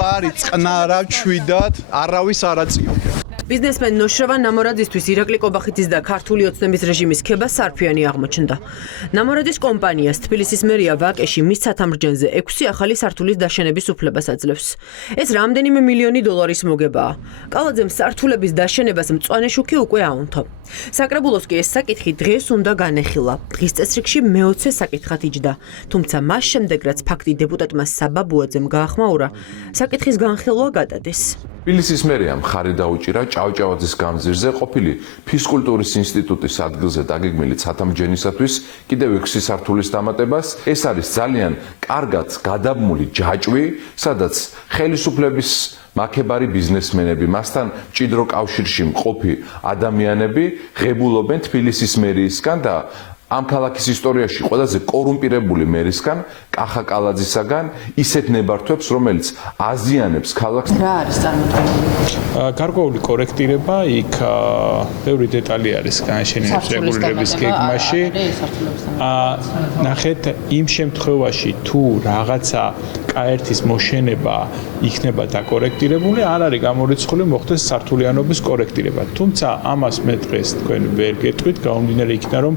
მყარი, წყნარა, ჩვიდად, არავის არ აწიოქ. Biznesmen ნოშრავა ნამორაძისთვის ირაკლი კობახიძის და ქართული ოცნების რეჟიმის ქება სარფიანი აღმოჩნდა. ნამორაძის კომპანიას თბილისის მერია ვაკეში მის ცათამრჯენზე 6 ახალი სართულის დაშენების უფლებას აძლევს. ეს რამდენიმე მილიონი დოლარის მოგებაა. კალაძემ სართულების დაშენებას მწვანე შუქი უკვე აუნთო. საკრებულოს კი ეს საკითხი დღეს უნდა განეხილა. დღის წესრიგში მე-20 საკითხად იჯდა. თუმცა მას შემდეგ რაც ფაქტი დეპუტატმა საბაბუაძემ გაახმაურა, საკითხის განხილვა გადადეს. თბილისის მერიამ ხარი დაუჭირა ჭავჭავაძის გამზირზე ყოფილი ფიზკულტურის ინსტიტუტის ადგილზე დაგეგმილი ცათამბჯენისათვის კიდევ 6 სართულის დამატებას. ეს არის ძალიან კარგად გადაბმული ჯაჭვი, სადაც ხელისუფლების მაქებარი ბიზნესმენები, მასთან მჭიდრო კავშირში მყოფი ადამიანები ღებულობენ თბილისის მერიისგან და ამ ქალაქის ისტორიაში ყველაზე კორუმპირებული მერისგან, კახა კალაძისაგან ისეთ ნებართვებს, რომელიც აზიანებს ქალაქს. რა არის წარმოქმნილი? გარკვეული კორექტირება, იქ ბევრი დეტალი არის განშენების რეგულირების გეგმაში. ნახეთ, იმ შემთხვევაში თუ რაღაცა კაერთის მოშენება იქნება დაკორექტირებული, არ არის გამორიცხული მოხდეს სართულიანობის კორექტირება. თუმცა ამას მე დღეს თქვენ ვერ გეტყვით, გამომდინარე იქიდან რომ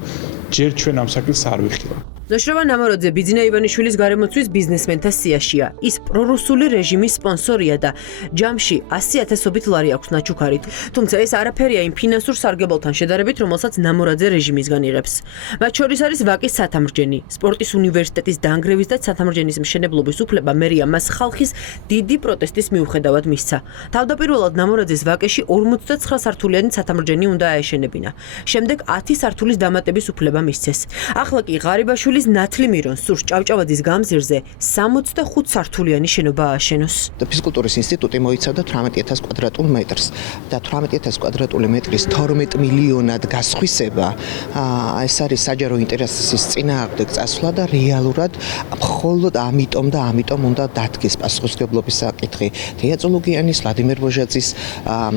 ჯერ ჩვენ ამ საკითხს არ ვიხილავ. ნოშრავა ნამორაძე ბიძინა ივანიშვილის გარემოცვის ბიზნესმენთა სიაშია. ის პრორუსული რეჟიმის სპონსორია და ჯამში 100,000-ობით ლარი აქვს ნაჩუქარით. თუმცა ეს არაფერია იმ ფინანსურ სარგებელთან შედარებით, რომელსაც ნამორაძე რეჟიმისგან იღებს. მათ შორის არის ვაკის ცათამრჯენი, სპორტის უნივერსიტეტის დანგრევის და ცათამრჯენის მშენებლობის უფლება მერია მას ხალხის დიდი პროტესტის მიუხედავად მისცა. თავდაპირველად ნამორაძეს ვაკეში 59 სართულიანი ცათამრჯენი უნდა აეშენებინა. შემდეგ 10 სართულის დამატების უფლება მისცეს. ახლა კი ღარიბაშვილის ნათლი მირონ სურს ჭავჭავაძის გამზირზე 65 სართულიანი შენობა ააშენოს. ფიზკულტურის ინსტიტუტი მოიცავდა 18,000 კვადრატულ მეტრს და 18,000 კვადრატული მეტრის 12 მილიონად გასხვისება ეს არის საჯარო ინტერესის წინააღმდეგ წასვლა და რეალურად მხოლოდ ამიტომ უნდა დადგეს პასუხისმგებლობის საკითხი თეა წოლოგიანის, ვლადიმერ ბოჟაძის,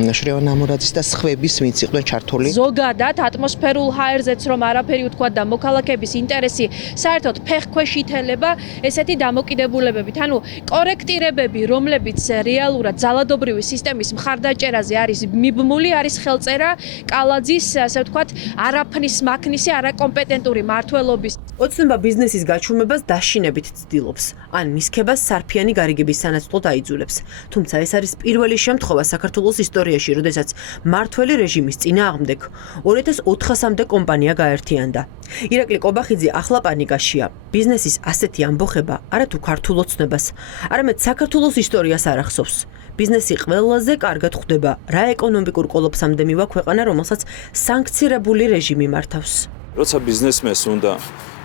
ნოშრავა ნამორაძის და სხვების, ვინც იყვნენ ჩართული. ზოგადად ატმოსფერულ ჰაერზეც რომ არაფერი უთქვა და მოქალაქეების ინტერესი საერთოდ ფეხქვეშ ითელება ესეთი დამოკიდებულებებით. ანუ კორექტირებები, რომლებიც რეალურად ძალადობრივი სისტემის მხარდაჭერაზე არის მიბმული, არის ხელწერა კალაძის, ასე ვთქვათ, არაფნის მაქნისი, არაკომპეტენტური მმართველობის. ოცნება ბიზნესის გაჩუმებას დაშინებით ცდილობს. ან მის ქებას სარფიანი გარიგების სანაცვლოდ აიძულებს. თუმცა ეს არის პირველი შემთხვევა საქართველოს ისტორიაში, როდესაც მმართველი რეჟიმის წინააღმდეგ 2400-მდე კომპანია გაერთიანდა. ირაკლი კობახიძე ახლა პანიკაშია. ბიზნესის ასეთი ამბოხება არათუ ქართულ ოცნებას, არამედ საქართველოს ისტორიას არ ახსოვს. ბიზნესი ყველაზე კარგად ხვდება, რა ეკონომიკურ კოლაფსამდე მივა ქვეყანა, რომელსაც სანქცირებული რეჟიმი მართავს. როცა ბიზნესმენს უნდა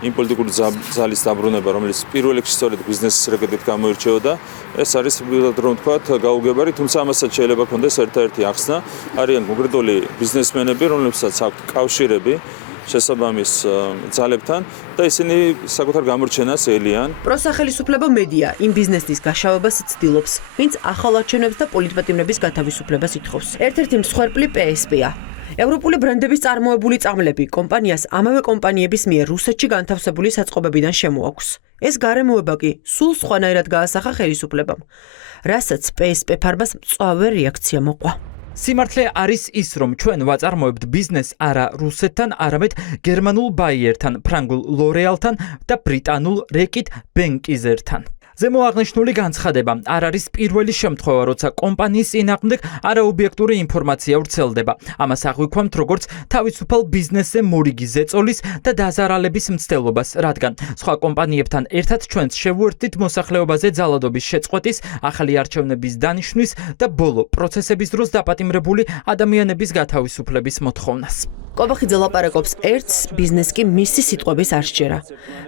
იმ პოლიტიკური ძალის დაბრუნება, რომელიც პირველ რიგში სწორედ ბიზნესის რეგულირებით გამოირჩეოდა, ეს არის რომ ვთქვათ, გაუგებარი, თუმცა ამასაც შეიძლება ქონდეს ერთ-ერთი ახსნა, არიან კონკრეტული ბიზნესმენები, რომლებსაც აქვთ კავშირები შესაბამის ძალებთან და ისინი საკუთარ გამორჩენას ელიან. პროსახელისუფლებო მედია იმ ბიზნესის გაშავებას ცდილობს, ვინც ახალ არჩევნებს და პოლიტპატიმრების გათავისუფლებას ითხოვს. ერთ-ერთი მსხვერპლი PSP-ა. ევროპული ბრენდების წარმოებული წამლები კომპანიას ამავე კომპანიების მიერ რუსეთში განთავსებული საწყობებიდან შემოაქვს. ეს გარემოება კი სულ სხვანაირად გაასახა ხელისუფლებამ, რასაც PSP ფარბას მწვავე რეაქცია მოყვა. სიმართლე არის ის, რომ ჩვენ ვაწარმოებთ ბიზნესს არა რუსეთთან, არამედ გერმანულ ბაიერთან, ფრანგულ ლორეალთან და ბრიტანულ რეკით ბენკიზერთან. ზემო აღნიშნული განცხადება არ არის პირველი შემთხვევა, როცა კომპანიის წინააღმდეგ არაობიექტური ინფორმაცია ვრცელდება. ამას აღვიქვამთ როგორც თავისუფალ ბიზნესზე მორიგი ზეწოლის და დაზარალების მცდელობას, რადგან სხვა კომპანიებთან ერთად ჩვენც შევუერთდით მოსახლეობაზე ძალადობის შეწყვეტის, ახალი არჩევნების დანიშვნის და ბოლო პროცესების დროს დაპატიმრებული ადამიანების გათავისუფლების მოთხოვნას. კობახიძე ლაპარაკობს ერთს, ბიზნეს კი მისი სიტყვების არ სჯერა.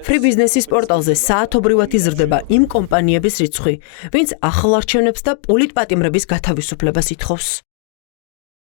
Free Business-ის პორტალზე საათობრივად იზრდება იმ კომპანიების რიცხვი, ვინც ახალ არჩევნებს და პოლიტპატიმრების გათავისუფლებას ითხოვს.